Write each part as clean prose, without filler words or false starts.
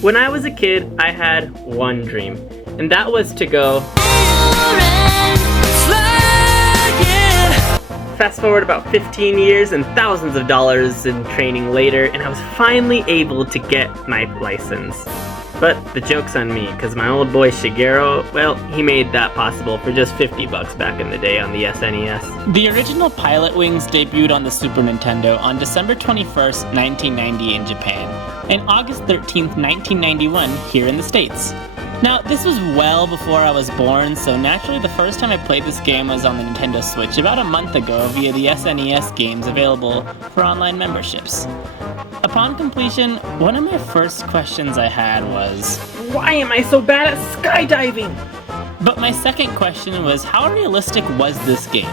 When I was a kid, I had one dream, and that was to go. Fast forward about 15 years and thousands of dollars in training later, and I was finally able to get my license. But the joke's on me, because my old boy Shigeru, well, he made that possible for just $50 back in the day on the SNES. The original Pilotwings debuted on the Super Nintendo on December 21st, 1990 in Japan, and August 13th, 1991 here in the States. Now, this was well before I was born, so naturally the first time I played this game was on the Nintendo Switch about a month ago via the SNES games available for online memberships. Upon completion, one of my first questions I had was, why am I so bad at skydiving? But my second question was, how realistic was this game?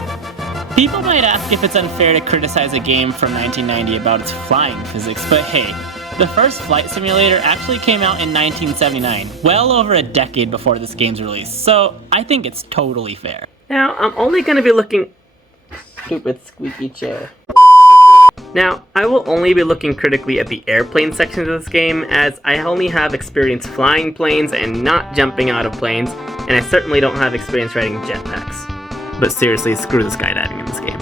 People might ask if it's unfair to criticize a game from 1990 about its flying physics, but hey, the first flight simulator actually came out in 1979, well over a decade before this game's release, so I think it's totally fair. Now, I'm only going to be looking... Stupid squeaky chair. Now, I will only be looking critically at the airplane sections of this game, as I only have experience flying planes and not jumping out of planes, and I certainly don't have experience riding jetpacks. But seriously, screw the skydiving in this game.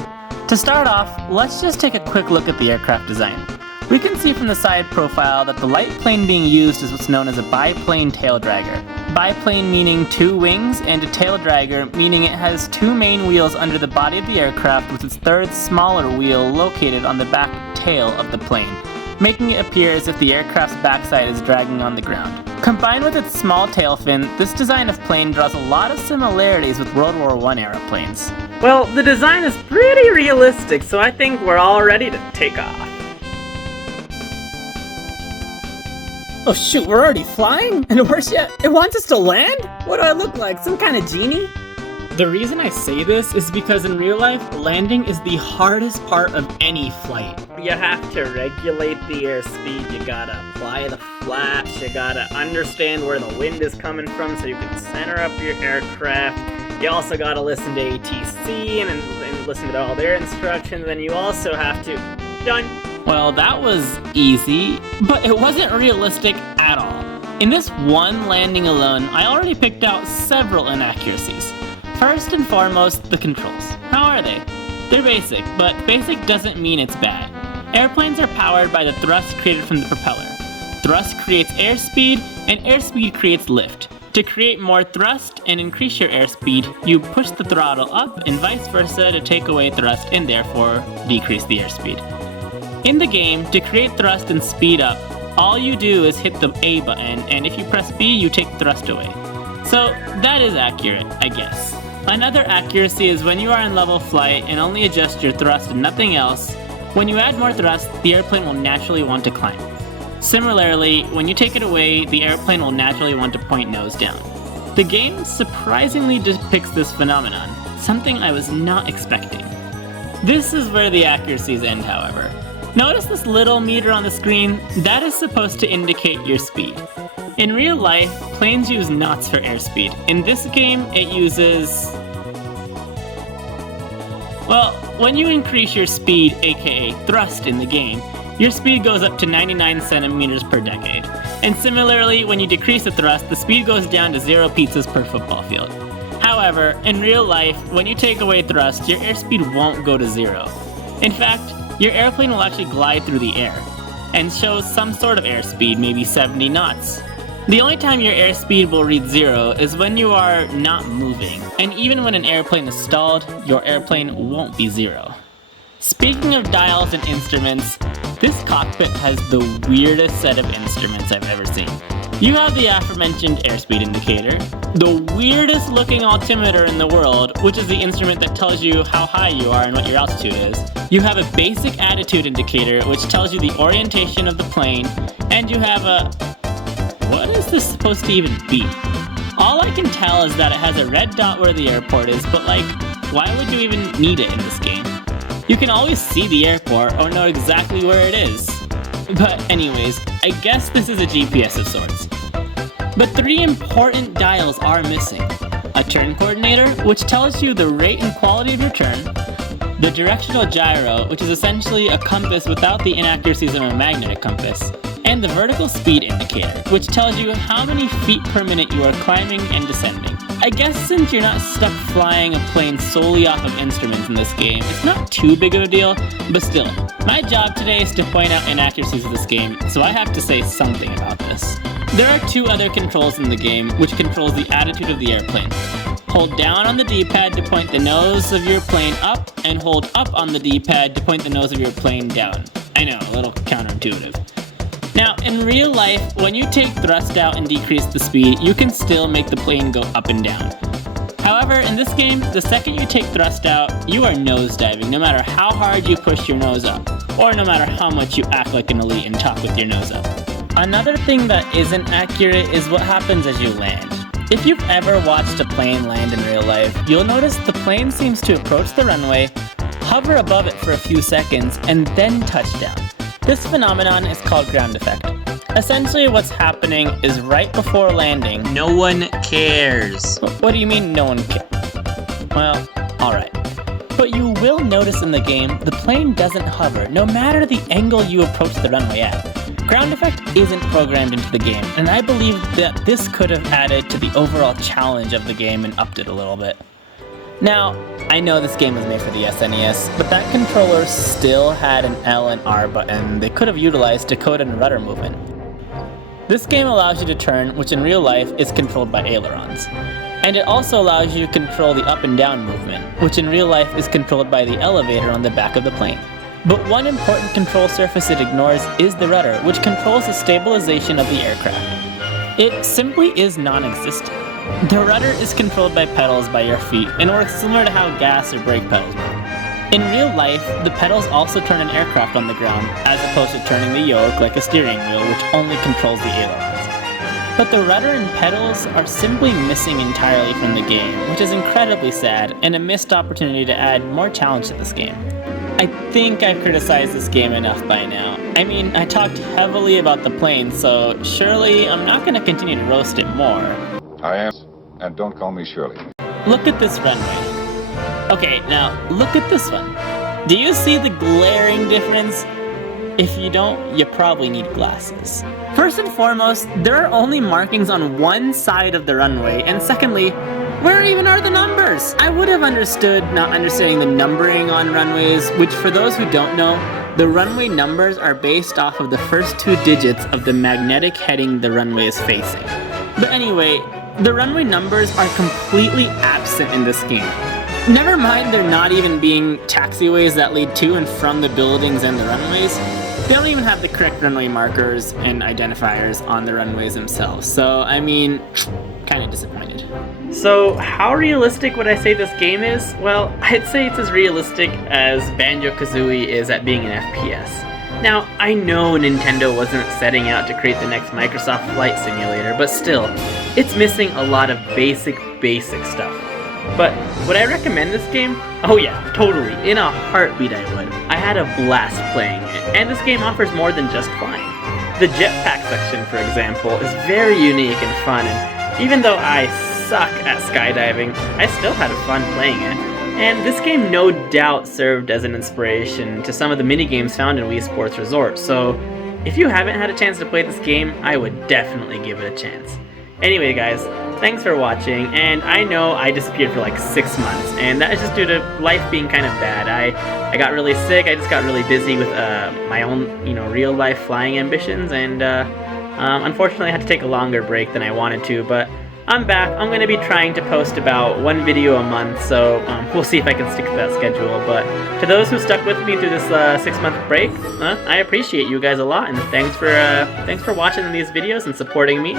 To start off, let's just take a quick look at the aircraft design. We can see from the side profile that the light plane being used is what's known as a biplane tail dragger. Biplane meaning two wings, and a tail dragger meaning it has two main wheels under the body of the aircraft with its third smaller wheel located on the back tail of the plane, making it appear as if the aircraft's backside is dragging on the ground. Combined with its small tail fin, this design of plane draws a lot of similarities with World War I era planes. Well, the design is pretty realistic, so I think we're all ready to take off. Oh shoot, we're already flying? And worse yet, it wants us to land? What do I look like, some kind of genie? The reason I say this is because in real life, landing is the hardest part of any flight. You have to regulate the airspeed, you gotta apply the flaps, you gotta understand where the wind is coming from so you can center up your aircraft. You also gotta listen to ATC and listen to all their instructions, and you also have to... Done. Well, that was easy, but it wasn't realistic at all. In this one landing alone, I already picked out several inaccuracies. First and foremost, the controls. How are they? They're basic, but basic doesn't mean it's bad. Airplanes are powered by the thrust created from the propeller. Thrust creates airspeed, and airspeed creates lift. To create more thrust and increase your airspeed, you push the throttle up and vice versa to take away thrust and therefore decrease the airspeed. In the game, to create thrust and speed up, all you do is hit the A button, and if you press B, you take thrust away. So that is accurate, I guess. Another accuracy is when you are in level flight and only adjust your thrust and nothing else, when you add more thrust, the airplane will naturally want to climb. Similarly, when you take it away, the airplane will naturally want to point nose down. The game surprisingly depicts this phenomenon, something I was not expecting. This is where the accuracies end, however. Notice this little meter on the screen? That is supposed to indicate your speed. In real life, planes use knots for airspeed. In this game, it uses... Well, when you increase your speed, aka thrust in the game, your speed goes up to 99 centimeters per decade. And similarly, when you decrease the thrust, the speed goes down to 0 pizzas per football field. However, in real life, when you take away thrust, your airspeed won't go to 0. In fact, your airplane will actually glide through the air, and shows some sort of airspeed, maybe 70 knots. The only time your airspeed will read 0 is when you are not moving, and even when an airplane is stalled, your airplane won't be 0. Speaking of dials and instruments, this cockpit has the weirdest set of instruments I've ever seen. You have the aforementioned airspeed indicator, the weirdest looking altimeter in the world, which is the instrument that tells you how high you are and what your altitude is. You have a basic attitude indicator, which tells you the orientation of the plane, and you have a... What is this supposed to even be? All I can tell is that it has a red dot where the airport is, but like, why would you even need it in this game? You can always see the airport or know exactly where it is. But anyways, I guess this is a GPS of sorts. But 3 important dials are missing. A turn coordinator, which tells you the rate and quality of your turn. The directional gyro, which is essentially a compass without the inaccuracies of a magnetic compass. and the vertical speed indicator, which tells you how many feet per minute you are climbing and descending. I guess since you're not stuck flying a plane solely off of instruments in this game, it's not too big of a deal, but still, my job today is to point out inaccuracies of this game, so I have to say something about this. There are two other controls in the game, which controls the attitude of the airplane. Hold down on the D-pad to point the nose of your plane up, and hold up on the D-pad to point the nose of your plane down. I know, a little counterintuitive. Now, in real life, when you take thrust out and decrease the speed, you can still make the plane go up and down. However, in this game, the second you take thrust out, you are nosediving, no matter how hard you push your nose up, or no matter how much you act like an elite and talk with your nose up. Another thing that isn't accurate is what happens as you land. If you've ever watched a plane land in real life, you'll notice the plane seems to approach the runway, hover above it for a few seconds, and then touch down. This phenomenon is called ground effect. Essentially what's happening is right before landing, No one cares. What do you mean no one cares? Well, alright. But you will notice in the game, the plane doesn't hover, no matter the angle you approach the runway at. Ground effect isn't programmed into the game, and I believe that this could have added to the overall challenge of the game and upped it a little bit. Now, I know this game was made for the SNES, but that controller still had an L and R button they could have utilized to code and rudder movement. This game allows you to turn, which in real life is controlled by ailerons. And it also allows you to control the up and down movement, which in real life is controlled by the elevator on the back of the plane. But one important control surface it ignores is the rudder, which controls the stabilization of the aircraft. It simply is non-existent. The rudder is controlled by pedals by your feet and works similar to how gas or brake pedals work. In real life, the pedals also turn an aircraft on the ground, as opposed to turning the yoke like a steering wheel, which only controls the ailerons. But the rudder and pedals are simply missing entirely from the game, which is incredibly sad and a missed opportunity to add more challenge to this game. I think I've criticized this game enough by now. I mean, I talked heavily about the plane, so surely I'm not going to continue to roast it more. I am, and don't call me Shirley. Look at this runway. Okay, now look at this one. Do you see the glaring difference? If you don't, you probably need glasses. First and foremost, there are only markings on one side of the runway, and secondly, where even are the numbers? I would have understood not understanding the numbering on runways, which for those who don't know, the runway numbers are based off of the first two digits of the magnetic heading the runway is facing. But anyway, the runway numbers are completely absent in this game. Never mind there not even being taxiways that lead to and from the buildings and the runways, they don't even have the correct runway markers and identifiers on the runways themselves. So, I mean, kinda disappointed. So, how realistic would I say this game is? Well, I'd say it's as realistic as Banjo-Kazooie is at being an FPS. Now, I know Nintendo wasn't setting out to create the next Microsoft Flight Simulator, but still, it's missing a lot of basic stuff. But would I recommend this game? Oh yeah, totally. In a heartbeat I would. I had a blast playing it, and this game offers more than just flying. The jetpack section, for example, is very unique and fun, and even though I suck at skydiving, I still had fun playing it. And this game no doubt served as an inspiration to some of the minigames found in Wii Sports Resort, so if you haven't had a chance to play this game, I would definitely give it a chance. Anyway guys, thanks for watching, and I know I disappeared for like 6 months, and that is just due to life being kind of bad. I got really sick, I just got really busy with my own, real life flying ambitions, and unfortunately I had to take a longer break than I wanted to, but I'm back. I'm going to be trying to post about 1 video a month, so we'll see if I can stick to that schedule. But to those who stuck with me through this 6-month break, I appreciate you guys a lot, and thanks for watching these videos and supporting me.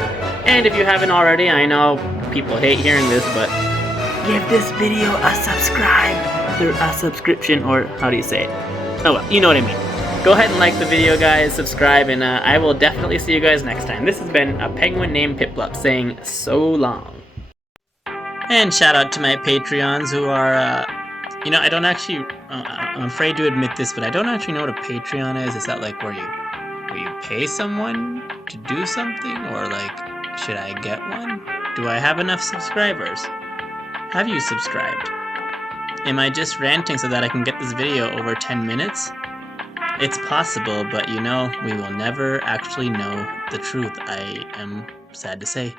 And if you haven't already, I know people hate hearing this, but give this video a subscription, or how do you say it? Oh well, you know what I mean. Go ahead and like the video, guys, subscribe, and I will definitely see you guys next time. This has been a penguin named Piplup saying so long. And shout out to my Patreons who are, I don't actually, I'm afraid to admit this, but I don't actually know what a Patreon is. Is that like where you pay someone to do something, or like, should I get one? Do I have enough subscribers? Have you subscribed? Am I just ranting so that I can get this video over 10 minutes? It's possible, but you know, we will never actually know the truth, I am sad to say.